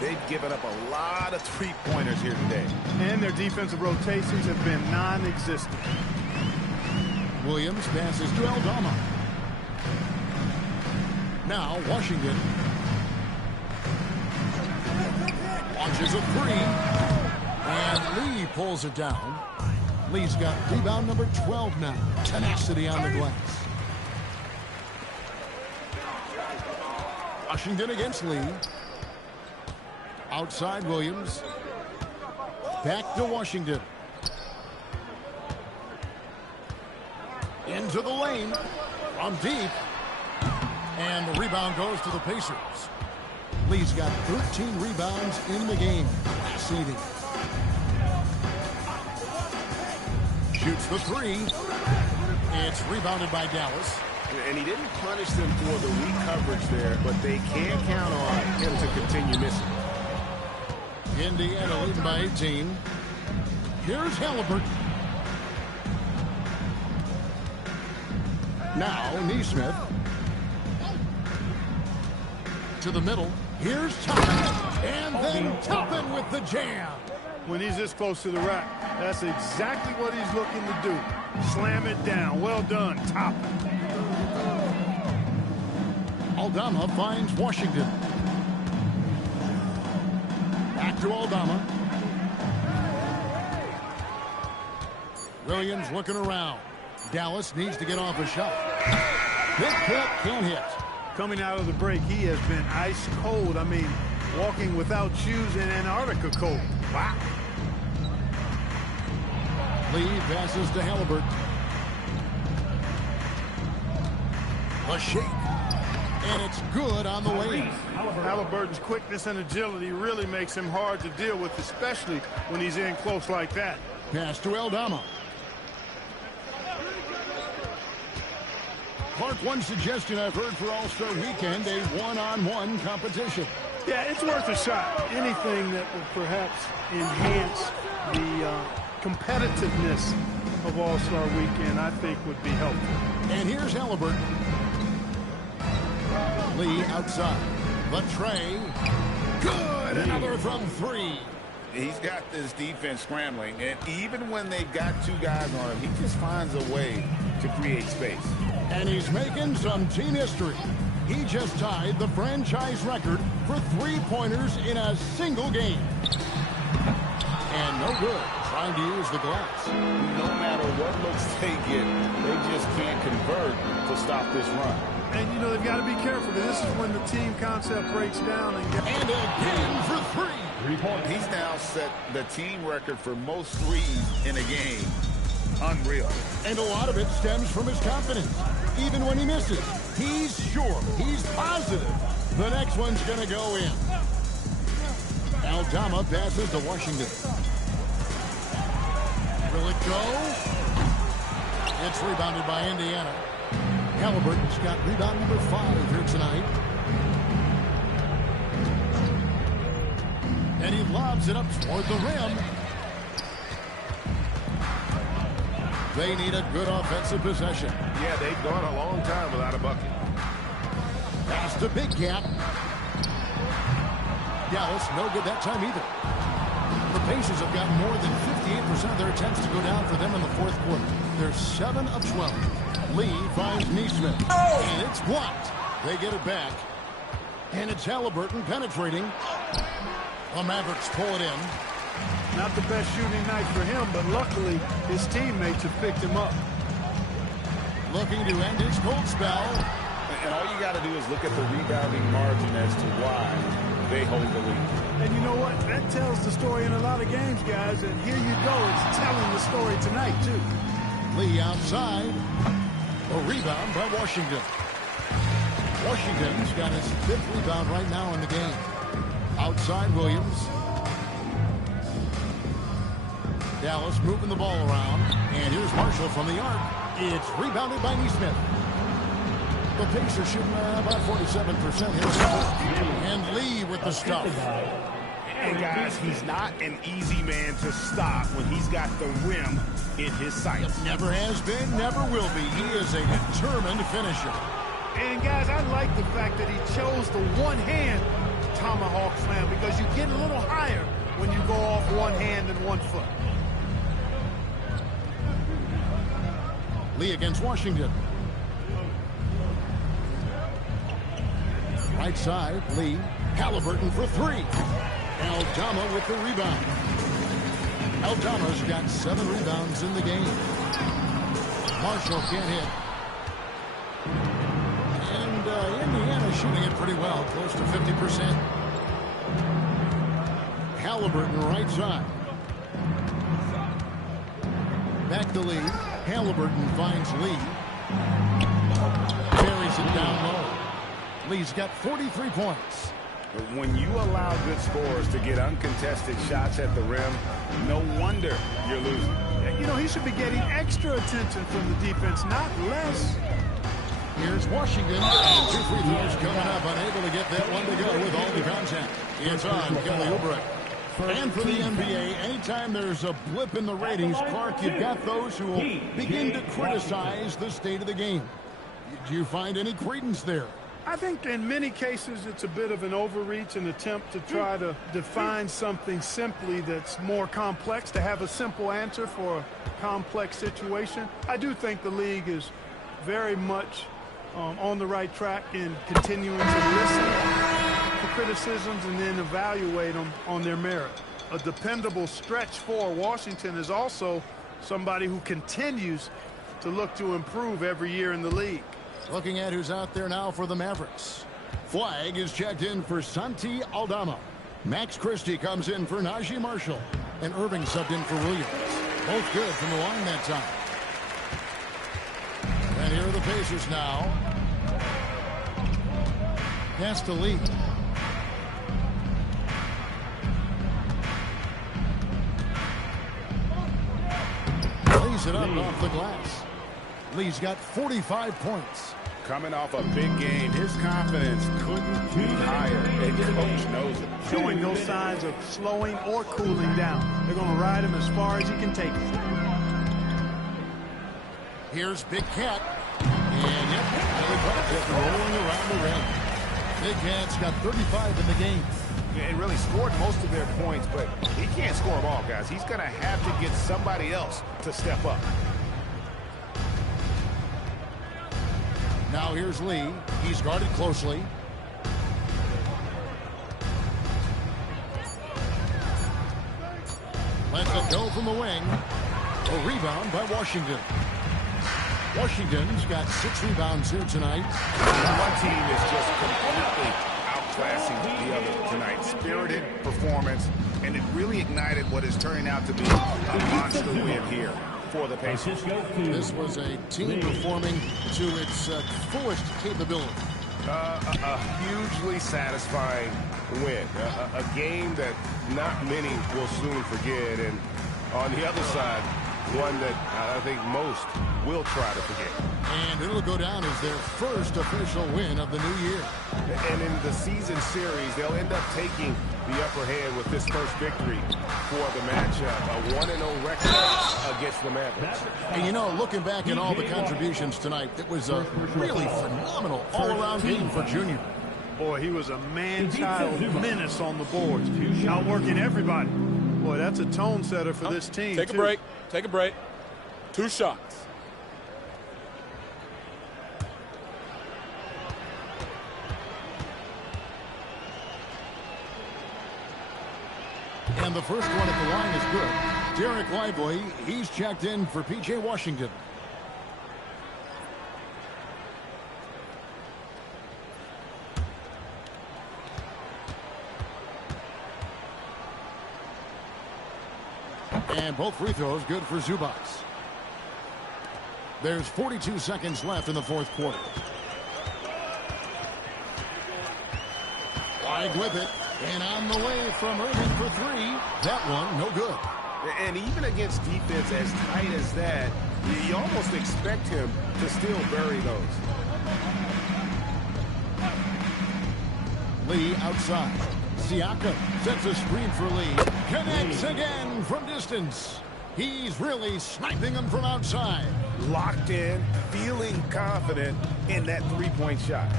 They've given up a lot of three-pointers here today. And their defensive rotations have been non-existent. Williams passes to Aldama. Now Washington launches a 3. And Lee pulls it down. Lee's got rebound number 12 now. Tenacity on the glass. Washington against Lee. Outside Williams. Back to Washington. Into the lane. From deep. And the rebound goes to the Pacers. Lee's got 13 rebounds in the game. Last evening. Shoots the 3. It's rebounded by Dallas. And he didn't punish them for the weak coverage there, but they can count on him to continue missing. Indiana leading by 18. Here's Halliburton. Now Nesmith. To the middle. Here's Toppin. And then Toppin with the jam. When he's this close to the rack, that's exactly what he's looking to do. Slam it down. Well done, Toppin. Aldama finds Washington. Back to Aldama. Williams looking around. Dallas needs to get off a shot. Big cut, can't hit. Coming out of the break, he has been ice cold. I mean, walking without shoes in Antarctica cold. Wow. Lee passes to Halliburton. A shake. And it's good on the way. Halliburton's quickness and agility really makes him hard to deal with, especially when he's in close like that. Pass to Aldama. Clark, one suggestion I've heard for All-Star Weekend, a one-on-one competition. Yeah, it's worth a shot. Anything that would perhaps enhance the competitiveness of All-Star Weekend, I think, would be helpful. And here's Halliburton. Lee outside. The tray. Good. Another from 3. He's got this defense scrambling, and even when they've got 2 guys on him, he just finds a way to create space. And he's making some team history. He just tied the franchise record for three-pointers in a single game. And no good trying to use the glass. No matter what looks they get, they just can't convert to stop this run. And, you know, they've got to be careful. This is when the team concept breaks down. And again for 3. He's now set the team record for most threes in a game. Unreal. And a lot of it stems from his confidence, even when he misses. He's sure, he's positive the next one's going to go in. Aldama passes to Washington. Will it go? It's rebounded by Indiana. Halliburton's got rebound number 5 here tonight. And he lobs it up toward the rim. They need a good offensive possession. Yeah, they've gone a long time without a bucket. Pass to Big Cat. Dallas, no good that time either. The Pacers have got more than 58% of their attempts to go down for them in the fourth quarter. They're 7 of 12. Lee finds Nesmith. And it's blocked. They get it back. And it's Halliburton penetrating. The Mavericks pull it in. Not the best shooting night for him, but luckily his teammates have picked him up. Looking to end his cold spell. And all you got to do is look at the rebounding margin as to why they hold the lead. And you know what? That tells the story in a lot of games, guys. And here you go. It's telling the story tonight, too. Lee outside. A rebound by Washington. Washington's got his 5th rebound right now in the game. Outside Williams. Dallas moving the ball around. And here's Marshall from the arc. It's rebounded by Nesmith. The Pacers shooting about 47% here. And Lee with the stuff. And guys, he's not an easy man to stop when he's got the rim in his sights. Never has been, never will be. He is a determined finisher. And guys, I like the fact that he chose the one-hand tomahawk slam because you get a little higher when you go off one hand and one foot. Lee against Washington. Right side, Lee. Halliburton for 3. Aldama with the rebound. Aldama's got 7 rebounds in the game. Marshall can't hit. And Indiana shooting it pretty well, close to 50%. Halliburton right side. Back to Lee. Halliburton finds Lee. Carries it down low. Lee's got 43 points. But when you allow good scorers to get uncontested shots at the rim, no wonder you're losing. You know, he should be getting extra attention from the defense, not less. Here's Washington. 2 free throws coming up, unable to get that one to go with all the contact. It's on Kelly Oubre. And for the NBA, anytime there's a blip in the ratings, Clark, you've got those who will begin to criticize the state of the game. Do you find any credence there? I think in many cases it's a bit of an overreach, an attempt to try to define something simply that's more complex, to have a simple answer for a complex situation. I do think the league is very much on the right track in continuing to listen to criticisms and then evaluate them on their merit. A dependable stretch for Washington is also somebody who continues to look to improve every year in the league. Looking at who's out there now for the Mavericks. Flag is checked in for Santi Aldama. Max Christie comes in for Najee Marshall. And Irving subbed in for Williams. Both good from the line that time. And here are the Pacers now. Pass to Lee. Lays it up off the glass. Lee's got 45 points. Coming off a big game, his confidence couldn't be higher, and coach knows it. Showing no signs of slowing or cooling down. They're going to ride him as far as he can take it. Here's Big Cat. And yep, Billy Bucket rolling around the rim. Big Cat's got 35 in the game. And really scored most of their points, but he can't score them all, guys. He's going to have to get somebody else to step up. Now here's Lee. He's guarded closely. Lets it go from the wing. A rebound by Washington. Washington's got 6 rebounds here tonight. One team is just completely outclassing the other tonight. Spirited performance, and it really ignited what is turning out to be a monster win here. for the Pacers. This was a team performing to its fullest capability. A hugely satisfying win. A game that not many will soon forget. And on the other side, one that I think most will try to forget. And it'll go down as their first official win of the new year. And in the season series, they'll end up taking the upper hand with this first victory for the matchup. A 1-0 record against the Mavericks. And you know, looking back at all the contributions tonight, it was a really phenomenal all-around game for Junior. Boy, he was a man-child menace on the boards, outworking everybody. Boy, that's a tone setter for this team. Take a break. Take a break. 2 shots. And the first one at the line is good. Derek Lively, he's checked in for P.J. Washington. And both free throws good for Zubac. There's 42 seconds left in the fourth quarter. Wide with it. And on the way from Irving for 3. That one, no good. And even against defense as tight as that, you almost expect him to still bury those. Lee outside. Siakam sets a screen for Lee. Connects again from distance. He's really sniping them from outside. Locked in, feeling confident in that three-point shot.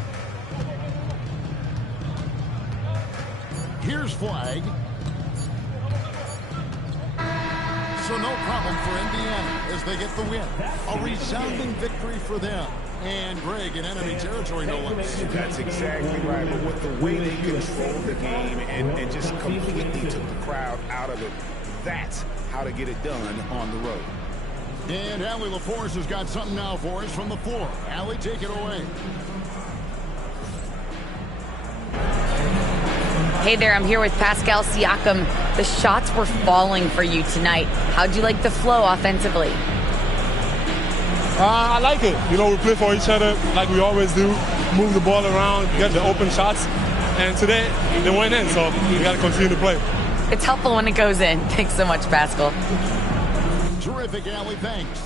Here's Flag. So no problem for Indiana as they get the win. A resounding victory for them. And Greg in enemy territory, no less. That's exactly right. But with the way they controlled the game and just completely took the crowd out of it, that's how to get it done on the road. And Allie LaForce has got something now for us from the floor. Allie, take it away. Hey there, I'm here with Pascal Siakam. The shots were falling for you tonight. How'd you like the flow offensively? I like it. You know, we play for each other like we always do. Move the ball around, get the open shots. And today, they went in, so we got to continue to play. It's helpful when it goes in. Thanks so much, Pascal. Terrific, Allie. Thanks.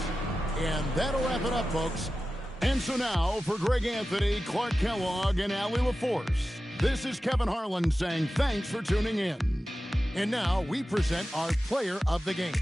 And that'll wrap it up, folks. And so now, for Greg Anthony, Clark Kellogg, and Allie LaForce, this is Kevin Harlan saying thanks for tuning in. And now we present our player of the game.